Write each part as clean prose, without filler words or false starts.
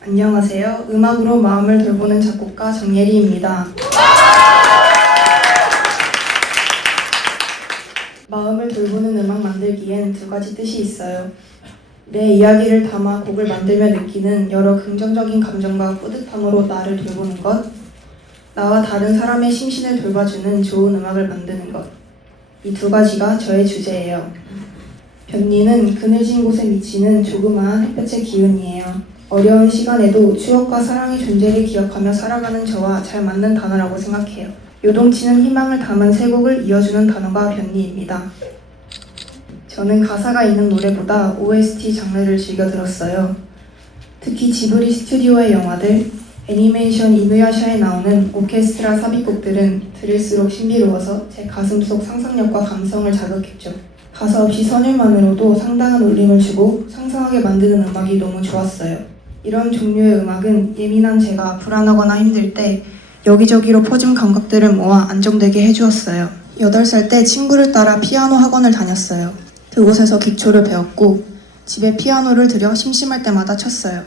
안녕하세요. 음악으로 마음을 돌보는 작곡가 정예리입니다. 마음을 돌보는 음악 만들기엔 두 가지 뜻이 있어요. 내 이야기를 담아 곡을 만들며 느끼는 여러 긍정적인 감정과 뿌듯함으로 나를 돌보는 것, 나와 다른 사람의 심신을 돌봐주는 좋은 음악을 만드는 것. 이 두 가지가 저의 주제예요. 변리는 그늘진 곳에 미치는 조그마한 햇볕의 기운이에요. 어려운 시간에도 추억과 사랑의 존재를 기억하며 살아가는 저와 잘 맞는 단어라고 생각해요. 요동치는 희망을 담은 세 곡을 이어주는 단어가 변리입니다. 저는 가사가 있는 노래보다 OST 장르를 즐겨 들었어요. 특히 지브리 스튜디오의 영화들, 애니메이션 이누야샤에 나오는 오케스트라 삽입곡들은 들을수록 신비로워서 제 가슴속 상상력과 감성을 자극했죠. 가사 없이 선율만으로도 상당한 울림을 주고 상상하게 만드는 음악이 너무 좋았어요. 이런 종류의 음악은 예민한 제가 불안하거나 힘들 때 여기저기로 퍼진 감각들을 모아 안정되게 해주었어요. 8살 때 친구를 따라 피아노 학원을 다녔어요. 그곳에서 기초를 배웠고 집에 피아노를 들여 심심할 때마다 쳤어요.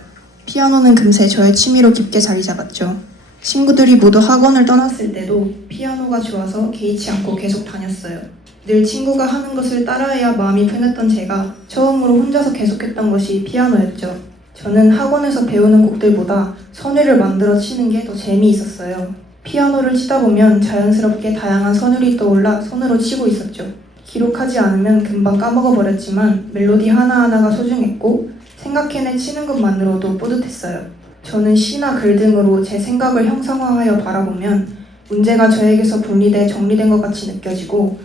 피아노는 금세 저의 취미로 깊게 자리 잡았죠. 친구들이 모두 학원을 떠났을 때도 피아노가 좋아서 개의치 않고 계속 다녔어요. 늘 친구가 하는 것을 따라해야 마음이 편했던 제가 처음으로 혼자서 계속했던 것이 피아노였죠. 저는 학원에서 배우는 곡들보다 선율을 만들어 치는 게 더 재미있었어요. 피아노를 치다 보면 자연스럽게 다양한 선율이 떠올라 손으로 치고 있었죠. 기록하지 않으면 금방 까먹어버렸지만 멜로디 하나하나가 소중했고 생각해내 치는 것만으로도 뿌듯했어요. 저는 시나 글 등으로 제 생각을 형상화하여 바라보면 문제가 저에게서 분리돼 정리된 것 같이 느껴지고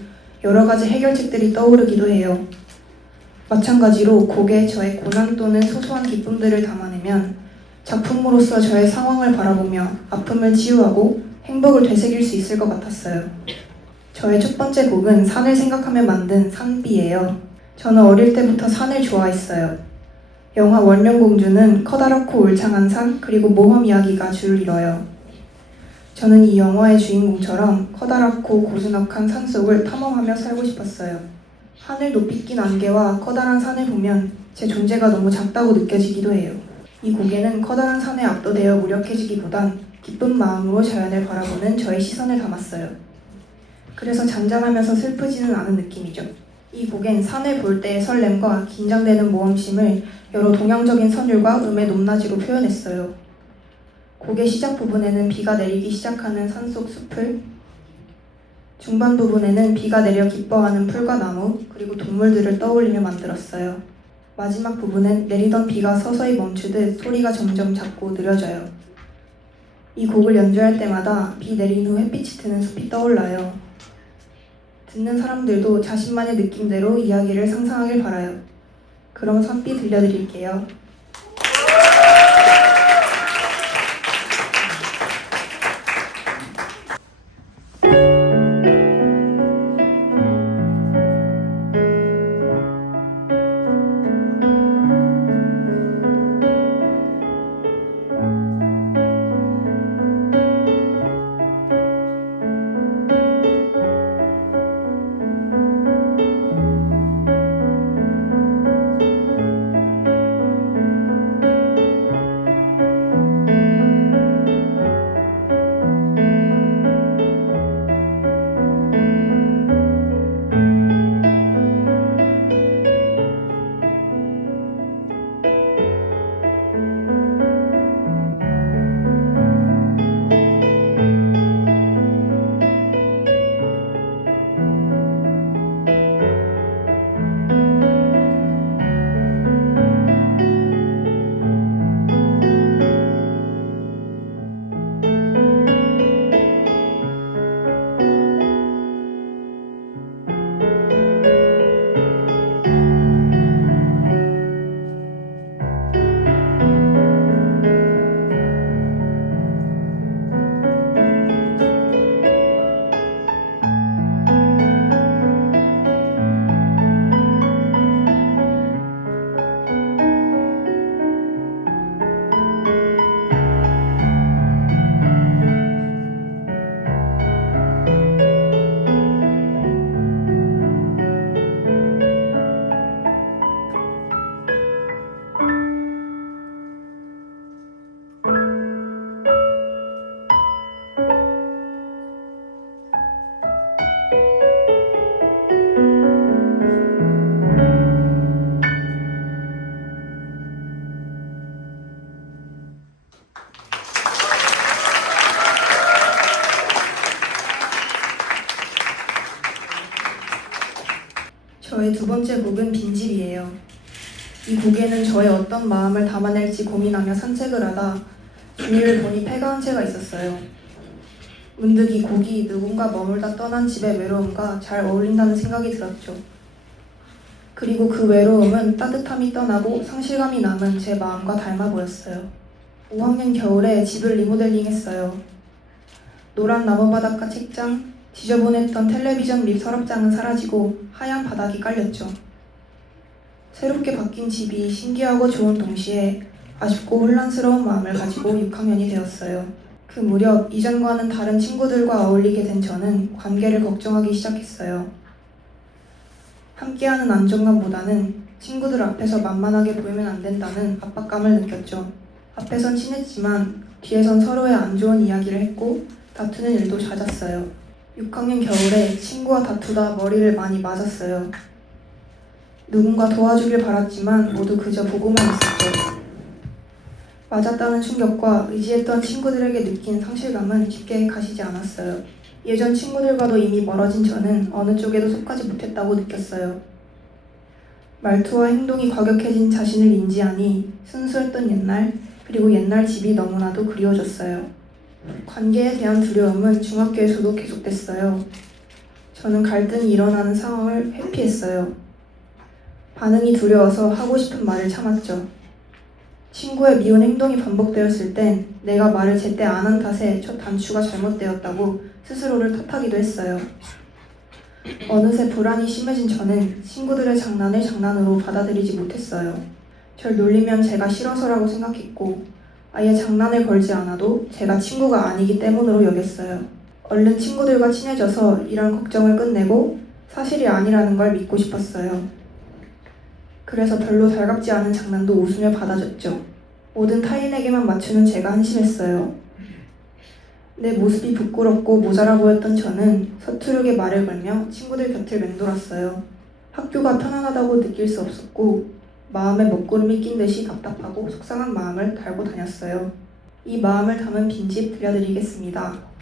여러 가지 해결책들이 떠오르기도 해요. 마찬가지로 곡에 저의 고난 또는 소소한 기쁨들을 담아내면 작품으로서 저의 상황을 바라보며 아픔을 치유하고 행복을 되새길 수 있을 것 같았어요. 저의 첫 번째 곡은 산을 생각하며 만든 산비예요. 저는 어릴 때부터 산을 좋아했어요. 영화 월명공주는 커다랗고 울창한 산 그리고 모험 이야기가 줄을 이뤄요. 저는 이 영화의 주인공처럼 커다랗고 고즈넉한 산속을 탐험하며 살고 싶었어요. 하늘 높이 낀 안개와 커다란 산을 보면 제 존재가 너무 작다고 느껴지기도 해요. 이 곡에는 커다란 산에 압도되어 무력해지기보단 기쁜 마음으로 자연을 바라보는 저의 시선을 담았어요. 그래서 잔잔하면서 슬프지는 않은 느낌이죠. 이 곡엔 산을 볼 때의 설렘과 긴장되는 모험심을 여러 동양적인 선율과 음의 높낮이로 표현했어요. 곡의 시작 부분에는 비가 내리기 시작하는 산속 숲을, 중반 부분에는 비가 내려 기뻐하는 풀과 나무, 그리고 동물들을 떠올리며 만들었어요. 마지막 부분은 내리던 비가 서서히 멈추듯 소리가 점점 작고 느려져요. 이 곡을 연주할 때마다 비 내린 후 햇빛이 드는 숲이 떠올라요. 듣는 사람들도 자신만의 느낌대로 이야기를 상상하길 바라요. 그럼 산비 들려드릴게요. 저의 두 번째 곡은 빈집이에요. 이 곡에는 저의 어떤 마음을 담아낼지 고민하며 산책을 하다 주위를 보니 폐가 한 채가 있었어요. 문득 이 곡이 누군가 머물다 떠난 집의 외로움과 잘 어울린다는 생각이 들었죠. 그리고 그 외로움은 따뜻함이 떠나고 상실감이 남은 제 마음과 닮아 보였어요. 5학년 겨울에 집을 리모델링했어요. 노란 나무바닥과 책장, 지저분했던 텔레비전 및 서랍장은 사라지고 하얀 바닥이 깔렸죠. 새롭게 바뀐 집이 신기하고 좋은 동시에 아쉽고 혼란스러운 마음을 가지고 6학년이 되었어요. 그 무렵 이전과는 다른 친구들과 어울리게 된 저는 관계를 걱정하기 시작했어요. 함께하는 안정감보다는 친구들 앞에서 만만하게 보이면 안 된다는 압박감을 느꼈죠. 앞에선 친했지만 뒤에선 서로의 안 좋은 이야기를 했고 다투는 일도 잦았어요. 6학년 겨울에 친구와 다투다 머리를 많이 맞았어요. 누군가 도와주길 바랐지만 모두 그저 보고만 있었죠. 맞았다는 충격과 의지했던 친구들에게 느낀 상실감은 쉽게 가시지 않았어요. 예전 친구들과도 이미 멀어진 저는 어느 쪽에도 속하지 못했다고 느꼈어요. 말투와 행동이 과격해진 자신을 인지하니 순수했던 옛날, 그리고 옛날 집이 너무나도 그리워졌어요. 관계에 대한 두려움은 중학교에서도 계속됐어요. 저는 갈등이 일어나는 상황을 회피했어요. 반응이 두려워서 하고 싶은 말을 참았죠. 친구의 미운 행동이 반복되었을 땐 내가 말을 제때 안 한 탓에 첫 단추가 잘못되었다고 스스로를 탓하기도 했어요. 어느새 불안이 심해진 저는 친구들의 장난을 장난으로 받아들이지 못했어요. 절 놀리면 제가 싫어서라고 생각했고 아예 장난을 걸지 않아도 제가 친구가 아니기 때문으로 여겼어요. 얼른 친구들과 친해져서 이런 걱정을 끝내고 사실이 아니라는 걸 믿고 싶었어요. 그래서 별로 달갑지 않은 장난도 웃으며 받아줬죠. 모든 타인에게만 맞추는 제가 한심했어요. 내 모습이 부끄럽고 모자라 보였던 저는 서투르게 말을 걸며 친구들 곁을 맴돌았어요. 학교가 편안하다고 느낄 수 없었고 마음에 먹구름이 낀 듯이 답답하고 속상한 마음을 달고 다녔어요. 이 마음을 담은 빈집 들려드리겠습니다.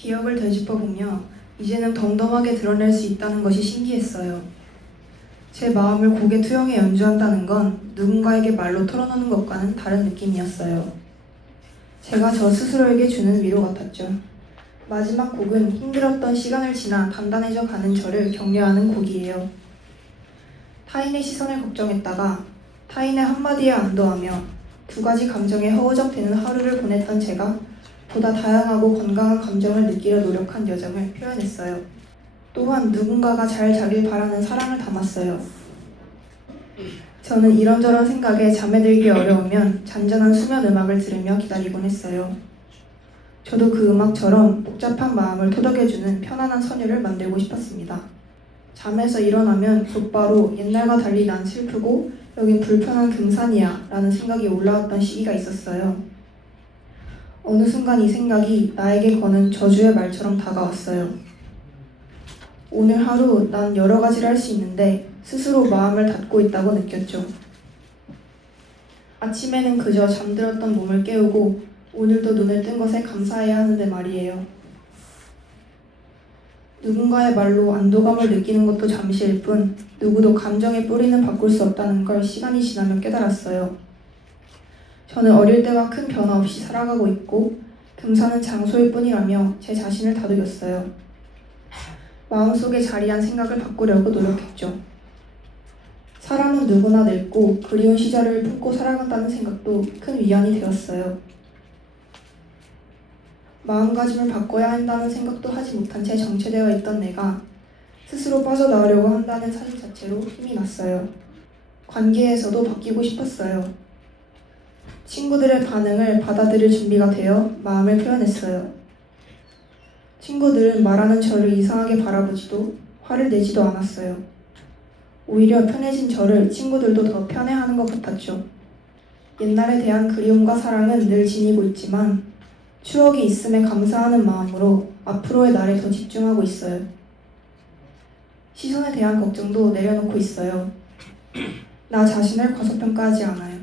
기억을 되짚어보며 이제는 덤덤하게 드러낼 수 있다는 것이 신기했어요. 제 마음을 곡에 투영해 연주한다는 건 누군가에게 말로 털어놓는 것과는 다른 느낌이었어요. 제가 저 스스로에게 주는 위로 같았죠. 마지막 곡은 힘들었던 시간을 지나 단단해져 가는 저를 격려하는 곡이에요. 타인의 시선을 걱정했다가 타인의 한마디에 안도하며 두 가지 감정에 허우적대는 하루를 보냈던 제가 보다 다양하고 건강한 감정을 느끼려 노력한 여정을 표현했어요. 또한 누군가가 잘 자길 바라는 사랑을 담았어요. 저는 이런저런 생각에 잠에 들기 어려우면 잔잔한 수면 음악을 들으며 기다리곤 했어요. 저도 그 음악처럼 복잡한 마음을 토닥여주는 편안한 선율을 만들고 싶었습니다. 잠에서 일어나면 곧바로 옛날과 달리 난 슬프고 여긴 불편한 금산이야 라는 생각이 올라왔던 시기가 있었어요. 어느 순간 이 생각이 나에게 거는 저주의 말처럼 다가왔어요. 오늘 하루 난 여러 가지를 할 수 있는데 스스로 마음을 닫고 있다고 느꼈죠. 아침에는 그저 잠들었던 몸을 깨우고 오늘도 눈을 뜬 것에 감사해야 하는데 말이에요. 누군가의 말로 안도감을 느끼는 것도 잠시일 뿐 누구도 감정의 뿌리는 바꿀 수 없다는 걸 시간이 지나면 깨달았어요. 저는 어릴 때와 큰 변화 없이 살아가고 있고 금산은 장소일 뿐이라며 제 자신을 다독였어요. 마음속에 자리한 생각을 바꾸려고 노력했죠. 사람은 누구나 늙고 그리운 시절을 품고 살아간다는 생각도 큰 위안이 되었어요. 마음가짐을 바꿔야 한다는 생각도 하지 못한 채 정체되어 있던 내가 스스로 빠져나오려고 한다는 사실 자체로 힘이 났어요. 관계에서도 바뀌고 싶었어요. 친구들의 반응을 받아들일 준비가 되어 마음을 표현했어요. 친구들은 말하는 저를 이상하게 바라보지도 화를 내지도 않았어요. 오히려 편해진 저를 친구들도 더 편해하는 것 같았죠. 옛날에 대한 그리움과 사랑은 늘 지니고 있지만 추억이 있음에 감사하는 마음으로 앞으로의 날에 더 집중하고 있어요. 시선에 대한 걱정도 내려놓고 있어요. 나 자신을 과소평가하지 않아요.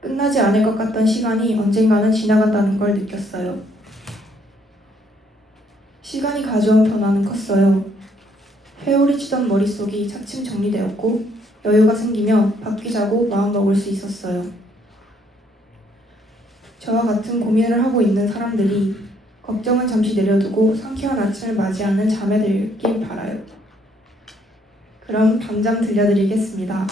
끝나지 않을 것 같던 시간이 언젠가는 지나간다는 걸 느꼈어요. 시간이 가져온 변화는 컸어요. 회오리 치던 머릿속이 차츰 정리되었고 여유가 생기며 바뀌자고 마음먹을 수 있었어요. 저와 같은 고민을 하고 있는 사람들이 걱정은 잠시 내려두고 상쾌한 아침을 맞이하는 잠에 들길 바라요. 그럼 밤잠 들려드리겠습니다.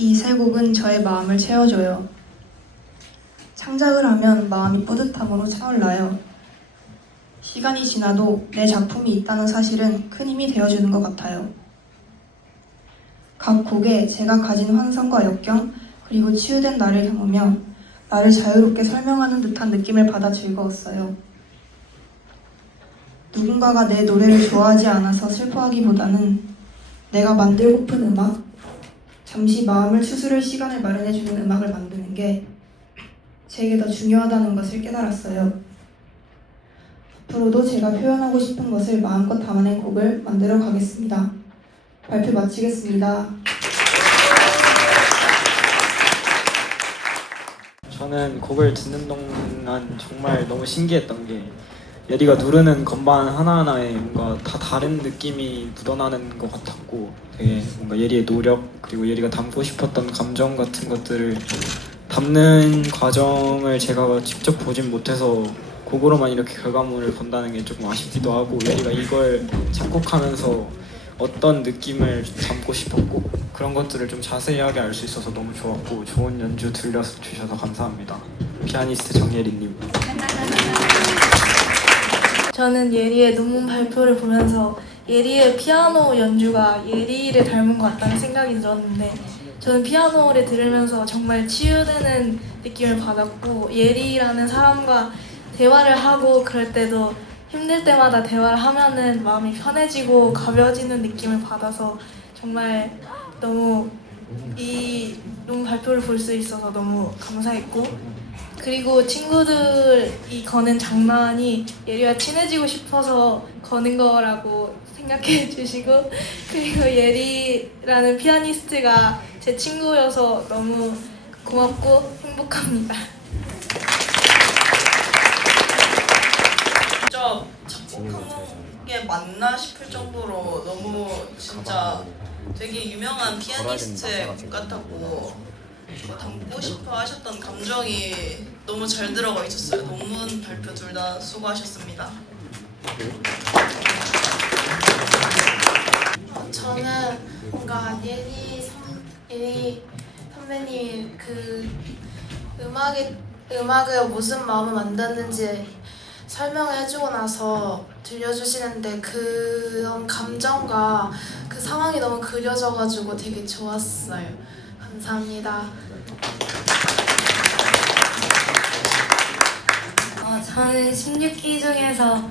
이 세 곡은 저의 마음을 채워줘요. 창작을 하면 마음이 뿌듯함으로 차올라요. 시간이 지나도 내 작품이 있다는 사실은 큰 힘이 되어주는 것 같아요. 각 곡에 제가 가진 환상과 역경, 그리고 치유된 나를 담으며 나를 자유롭게 설명하는 듯한 느낌을 받아 즐거웠어요. 누군가가 내 노래를 좋아하지 않아서 슬퍼하기보다는 내가 만들고픈 음악, 잠시 마음을 추스를 시간을 마련해주는 음악을 만드는 게 제게 더 중요하다는 것을 깨달았어요. 앞으로도 제가 표현하고 싶은 것을 마음껏 담아낸 곡을 만들어 가겠습니다. 발표 마치겠습니다. 저는 곡을 듣는 동안 정말 너무 신기했던 게 예리가 누르는 건반 하나하나에 뭔가 다 다른 느낌이 묻어나는 것 같았고 되게 뭔가 예리의 노력 그리고 예리가 담고 싶었던 감정 같은 것들을 담는 과정을 제가 직접 보진 못해서 곡으로만 이렇게 결과물을 본다는 게 조금 아쉽기도 하고 예리가 이걸 작곡하면서 어떤 느낌을 담고 싶었고 그런 것들을 좀 자세하게 알 수 있어서 너무 좋았고 좋은 연주 들려주셔서 감사합니다. 피아니스트 정예리님. 저는 예리의 논문 발표를 보면서 예리의 피아노 연주가 예리를 닮은 것 같다는 생각이 들었는데 저는 피아노를 들으면서 정말 치유되는 느낌을 받았고 예리라는 사람과 대화를 하고 그럴 때도 힘들 때마다 대화를 하면은 마음이 편해지고 가벼워지는 느낌을 받아서 정말 너무 이 논문 발표를 볼 수 있어서 너무 감사했고 그리고 친구들이 거는 장난이 예리와 친해지고 싶어서 거는 거라고 생각해 주시고 그리고 예리라는 피아니스트가 제 친구여서 너무 고맙고 행복합니다. 진짜 작곡한 게 맞나 싶을 정도로 너무 진짜 되게 유명한 피아니스트의 곡 같았고 담고 싶어 하셨던 감정이 너무 잘 들어가 있었어요. 논문 발표 둘 다 수고하셨습니다. 저는 뭔가 예리 선배님이 그 음악을 무슨 마음을 만드는지 설명해주고 나서 들려주시는데 그런 감정과 그 상황이 너무 그려져가지고 되게 좋았어요. 감사합니다. 저는 16기 중에서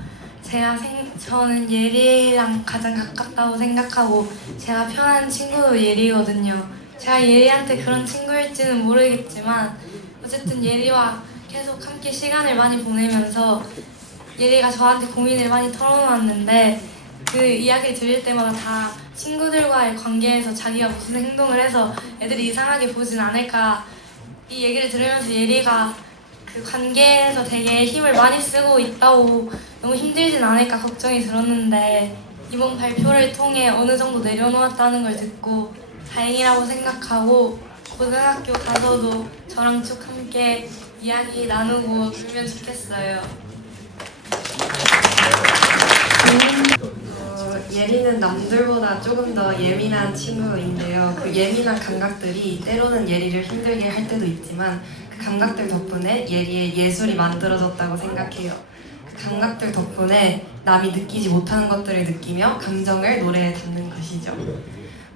저는 예리랑 가장 가깝다고 생각하고 제가 편한 친구도 예리거든요. 제가 예리한테 그런 친구일지는 모르겠지만 어쨌든 예리와 계속 함께 시간을 많이 보내면서 예리가 저한테 고민을 많이 털어놓았는데 그 이야기를 들을 때마다 다 친구들과의 관계에서 자기가 무슨 행동을 해서 애들이 이상하게 보진 않을까 이 얘기를 들으면서 예리가 그 관계에서 되게 힘을 많이 쓰고 있다고 너무 힘들진 않을까 걱정이 들었는데 이번 발표를 통해 어느 정도 내려놓았다는 걸 듣고 다행이라고 생각하고 고등학교 가서도 저랑 쭉 함께 이야기 나누고 놀면 좋겠어요. 예리는 남들보다 조금 더 예민한 친구인데요. 그 예민한 감각들이 때로는 예리를 힘들게 할 때도 있지만 그 감각들 덕분에 예리의 예술이 만들어졌다고 생각해요. 그 감각들 덕분에 남이 느끼지 못하는 것들을 느끼며 감정을 노래에 담는 것이죠.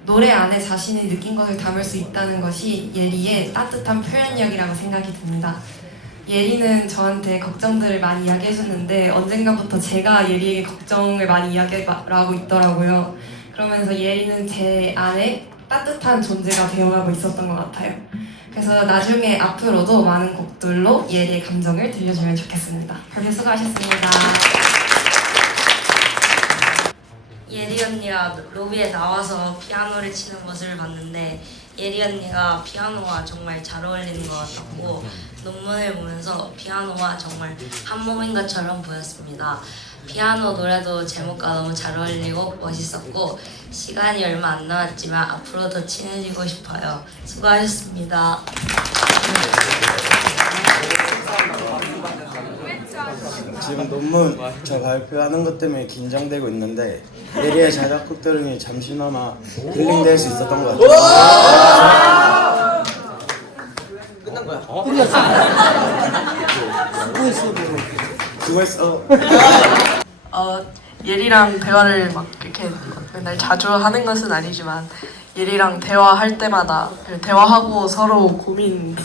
노래 안에 자신이 느낀 것을 담을 수 있다는 것이 예리의 따뜻한 표현력이라고 생각이 듭니다. 예리는 저한테 걱정들을 많이 이야기해줬는데 언젠가부터 제가 예리에게 걱정을 많이 이야기하고 있더라고요. 그러면서 예리는 제 안에 따뜻한 존재가 되어가고 있었던 것 같아요. 그래서 나중에 앞으로도 많은 곡들로 예리의 감정을 들려주면 좋겠습니다. 발표 수고하셨습니다. 예리 언니가 로비에 나와서 피아노를 치는 모습을 봤는데 예리 언니가 피아노와 정말 잘 어울리는 것 같았고 논문을 보면서 피아노와 정말 한 몸인 것처럼 보였습니다. 피아노 노래도 제목과 너무 잘 어울리고 멋있었고 시간이 얼마 안 남았지만 앞으로 더 친해지고 싶어요. 수고하셨습니다. 지금 논문 저 발표하는 것 때문에 긴장되고 있는데 예리의 자작곡 들으니 잠시나마 힐링될 수 있었던 것 같아요. 수고했어. 예리랑 대화를 막 이렇게 맨날 자주 하는 것은 아니지만 예리랑 대화할 때마다 대화하고 서로 고민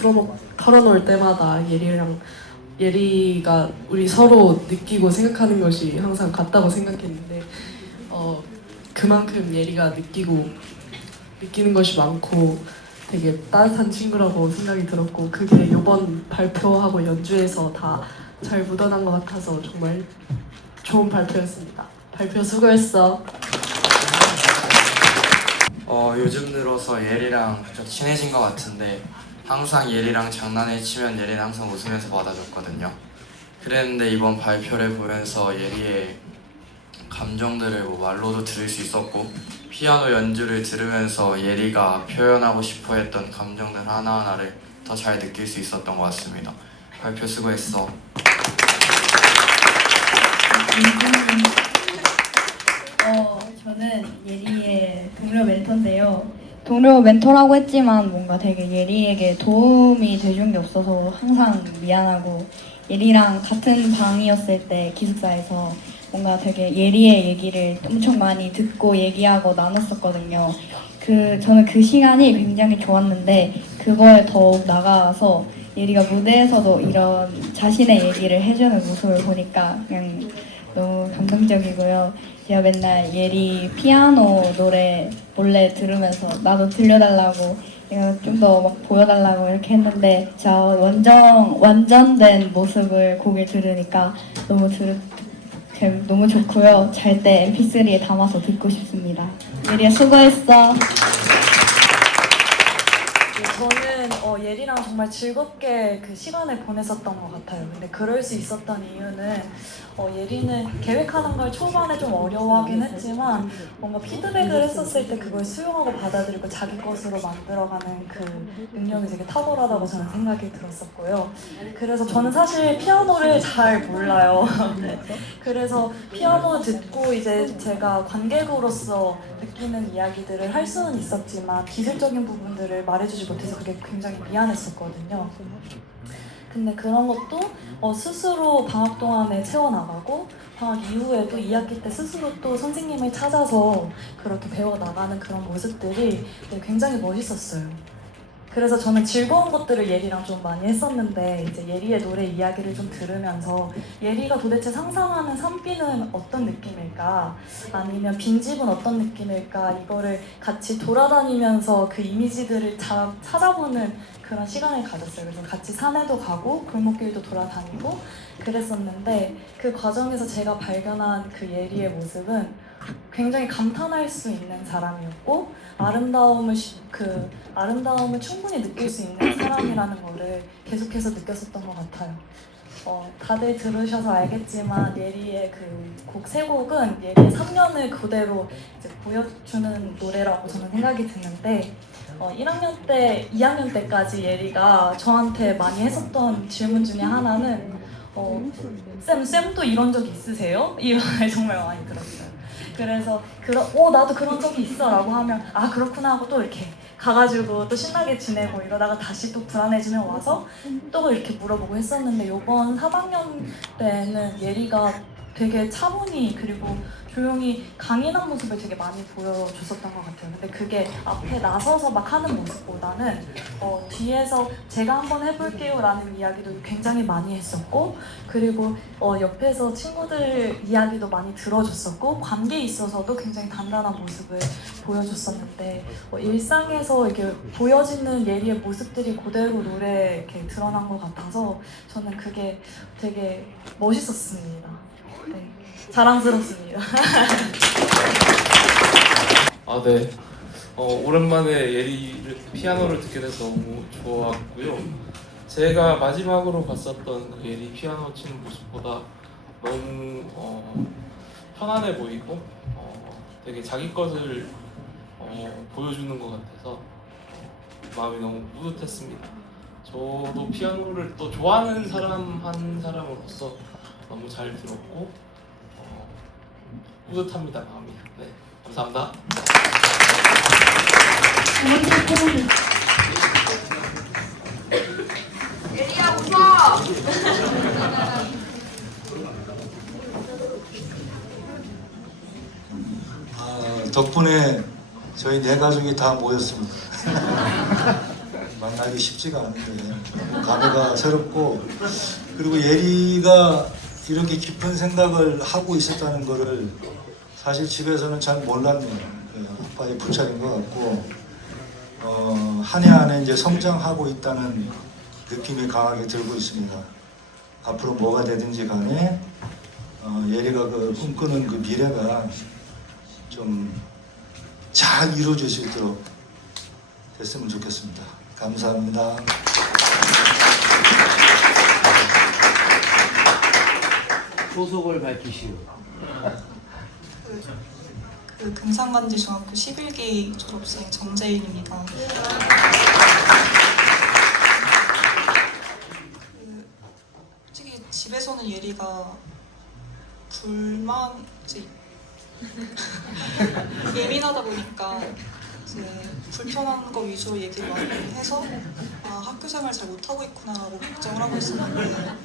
털어놓을 때마다 예리가 우리 서로 느끼고 생각하는 것이 항상 같다고 생각했는데 그만큼 예리가 느끼는 것이 많고 되게 따뜻한 친구라고 생각이 들었고 그게 이번 발표하고 연주에서 다 잘 묻어난 것 같아서 정말 좋은 발표였습니다. 발표 수고했어. 요즘 들어서 예리랑 좀 친해진 것 같은데 항상 예리랑 장난을 치면 예리는 항상 웃으면서 받아줬거든요. 그랬는데 이번 발표를 보면서 예리의 감정들을 말로도 들을 수 있었고 피아노 연주를 들으면서 예리가 표현하고 싶어 했던 감정들 하나하나를 더 잘 느낄 수 있었던 것 같습니다. 발표 수고했어. 저는 예리의 동료 멘토인데요. 동료 멘토라고 했지만 뭔가 되게 예리에게 도움이 돼준 게 없어서 항상 미안하고 예리랑 같은 방이었을 때 기숙사에서 뭔가 되게 예리의 얘기를 엄청 많이 듣고 얘기하고 나눴었거든요. 저는 그 시간이 굉장히 좋았는데 그거에 더욱 나가서 예리가 무대에서도 이런 자신의 얘기를 해주는 모습을 보니까 그냥 너무 감동적이고요. 제가 맨날 예리 피아노 노래 몰래 들으면서 나도 들려달라고 좀 더 막 보여달라고 이렇게 했는데 제가 완전된 모습을 곡을 들으니까 너무 좋고요. 잘 때 MP3에 담아서 듣고 싶습니다. 예리야 수고했어. 저는 예리랑 정말 즐겁게 그 시간을 보냈었던 것 같아요. 근데 그럴 수 있었던 이유는 예리는 계획하는 걸 초반에 좀 어려워하긴 했지만 뭔가 피드백을 했었을 때 그걸 수용하고 받아들이고 자기 것으로 만들어가는 그 능력이 되게 탁월하다고 저는 생각이 들었었고요. 그래서 저는 사실 피아노를 잘 몰라요. 그래서 피아노 듣고 이제 제가 관객으로서 느끼는 이야기들을 할 수는 있었지만 기술적인 부분들을 말해주지 못해서 그게 굉장히 미안했었거든요. 근데 그런 것도 스스로 방학 동안에 채워나가고 방학 이후에도 2학기 때 스스로 또 선생님을 찾아서 그렇게 배워나가는 그런 모습들이 굉장히 멋있었어요. 그래서 저는 즐거운 것들을 예리랑 좀 많이 했었는데 이제 예리의 노래 이야기를 좀 들으면서 예리가 도대체 상상하는 산비는 어떤 느낌일까? 아니면 빈집은 어떤 느낌일까? 이거를 같이 돌아다니면서 그 이미지들을 찾아보는 그런 시간을 가졌어요. 그래서 같이 산에도 가고 골목길도 돌아다니고 그랬었는데 그 과정에서 제가 발견한 그 예리의 모습은 굉장히 감탄할 수 있는 사람이었고 아름다움을 충분히 느낄 수 있는 사람이라는 거를 계속해서 느꼈었던 것 같아요. 다들 들으셔서 알겠지만 예리의 그 곡 세 곡은 예리의 3년을 그대로 이제 보여주는 노래라고 저는 생각이 드는데 1학년 때, 2학년 때까지 예리가 저한테 많이 했었던 질문 중에 하나는 쌤도 이런 적 있으세요? 이런 말 정말 많이 들었어요. 그래서 나도 그런 적이 있어 라고 하면 아 그렇구나 하고 또 이렇게 가가지고 또 신나게 지내고 이러다가 다시 또 불안해지면 와서 또 이렇게 물어보고 했었는데 요번 3학년 때는 예리가 되게 차분히 그리고 조용히 강인한 모습을 되게 많이 보여줬었던 것 같아요. 근데 그게 앞에 나서서 막 하는 모습보다는 뒤에서 제가 한번 해볼게요 라는 이야기도 굉장히 많이 했었고 그리고 옆에서 친구들 이야기도 많이 들어줬었고 관계에 있어서도 굉장히 단단한 모습을 보여줬었는데 일상에서 이렇게 보여지는 예리의 모습들이 그대로 노래에 이렇게 드러난 것 같아서 저는 그게 되게 멋있었습니다. 네. 자랑스럽습니다. 네. 오랜만에 예리를 피아노를 듣게 돼서 너무 좋았고요. 제가 마지막으로 봤었던 그 예리 피아노 치는 모습보다 너무 편안해 보이고 되게 자기 것을 보여주는 것 같아서 마음이 너무 뿌듯했습니다. 저도 피아노를 또 좋아하는 사람 한 사람으로서 너무 잘 들었고 뿌듯합니다 마음이. 네, 감사합니다. 덕분에 저희 네 가족이 다 모였습니다. 만나기 쉽지가 않은데 감회가 새롭고, 그리고 예리가 이렇게 깊은 생각을 하고 있었다는 거를 사실 집에서는 잘 몰랐네요. 아빠의 불찰인 것 같고, 한 해 한 해 이제 성장하고 있다는 느낌이 강하게 들고 있습니다. 앞으로 뭐가 되든지 간에 예리가 그 꿈꾸는 그 미래가 좀 잘 이루어질 수 있도록 됐으면 좋겠습니다. 감사합니다. 소속을 밝히시오. 그 금산관지 중학교 11기 졸업생 정재인입니다. 솔직히 집에서는 예리가 이제 예민하다 보니까 이제 불편한 거 위주로 얘기를 많이 해서 학교 생활 잘 못하고 있구나라고 걱정을 하고 있었는데,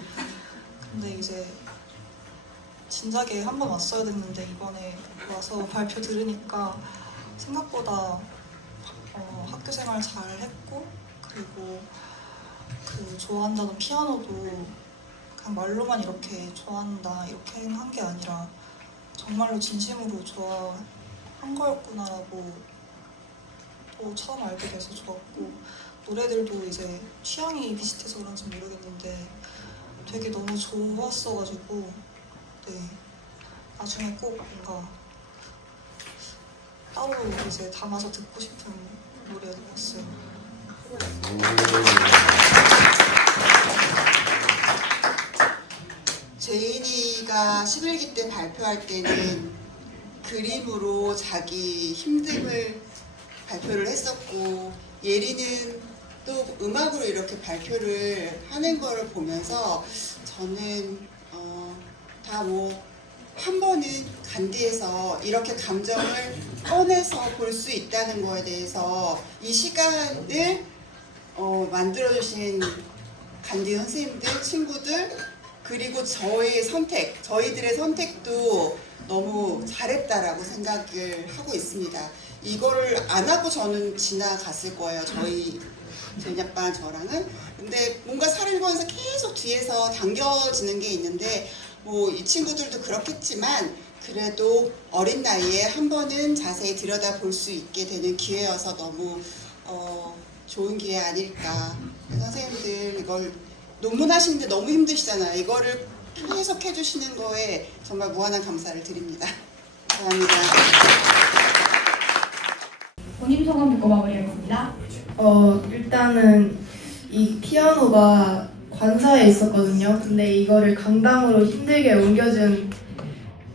근데 이제 진작에 한 번 왔어야 됐는데 이번에 와서 발표 들으니까 생각보다 학교 생활 잘 했고, 그리고 그 좋아한다는 피아노도 그냥 말로만 이렇게 좋아한다 이렇게 한 게 아니라 정말로 진심으로 좋아한 거였구나라고 또 처음 알게 돼서 좋았고, 노래들도 이제 취향이 비슷해서 그런지 모르겠는데 되게 너무 좋았어가지고 네, 나중에 꼭 뭔가 따로 이제 담아서 듣고 싶은 노래였어요. 제인이가 11기 때 발표할 때는 그림으로 자기 힘듦을 발표를 했었고, 예리는 또 음악으로 이렇게 발표를 하는 걸 보면서 저는 다 한 번은 간디에서 이렇게 감정을 꺼내서 볼 수 있다는 거에 대해서 이 시간을 만들어주신 간디 선생님들, 친구들, 그리고 저희들의 선택도 너무 잘했다라고 생각을 하고 있습니다. 이거를 안 하고 저는 지나갔을 거예요. 제니 아빠랑 저랑은. 근데 뭔가 살을 보면서 계속 뒤에서 당겨지는 게 있는데, 뭐 이 친구들도 그렇겠지만 그래도 어린 나이에 한 번은 자세히 들여다볼 수 있게 되는 기회여서 너무 좋은 기회 아닐까. 선생님들 이걸 논문하시는데 너무 힘드시잖아요. 이거를 계속 해주시는 거에 정말 무한한 감사를 드립니다. 감사합니다. 본인 소감 듣고 마무리하겠습니다. 일단은 이 피아노가 관사에 있었거든요. 근데 이거를 강당으로 힘들게 옮겨준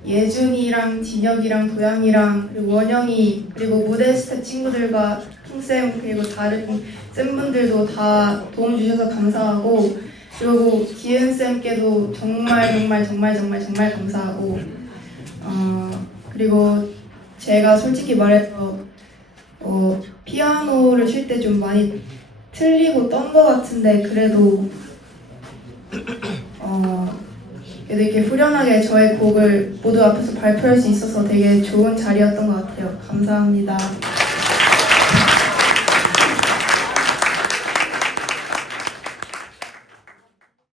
예준이랑 진혁이랑 도양이랑 그리고 원영이, 그리고 무대 스텝 친구들과 풍쌤, 그리고 다른 쌤분들도 다 도움 주셔서 감사하고, 그리고 기은쌤께도 정말 감사하고, 그리고 제가 솔직히 말해서 피아노를 칠 때 좀 많이 틀리고 떤 것 같은데 그래도 이렇게 후련하게 저의 곡을 모두 앞에서 발표할 수 있어서 되게 좋은 자리였던 것 같아요. 감사합니다.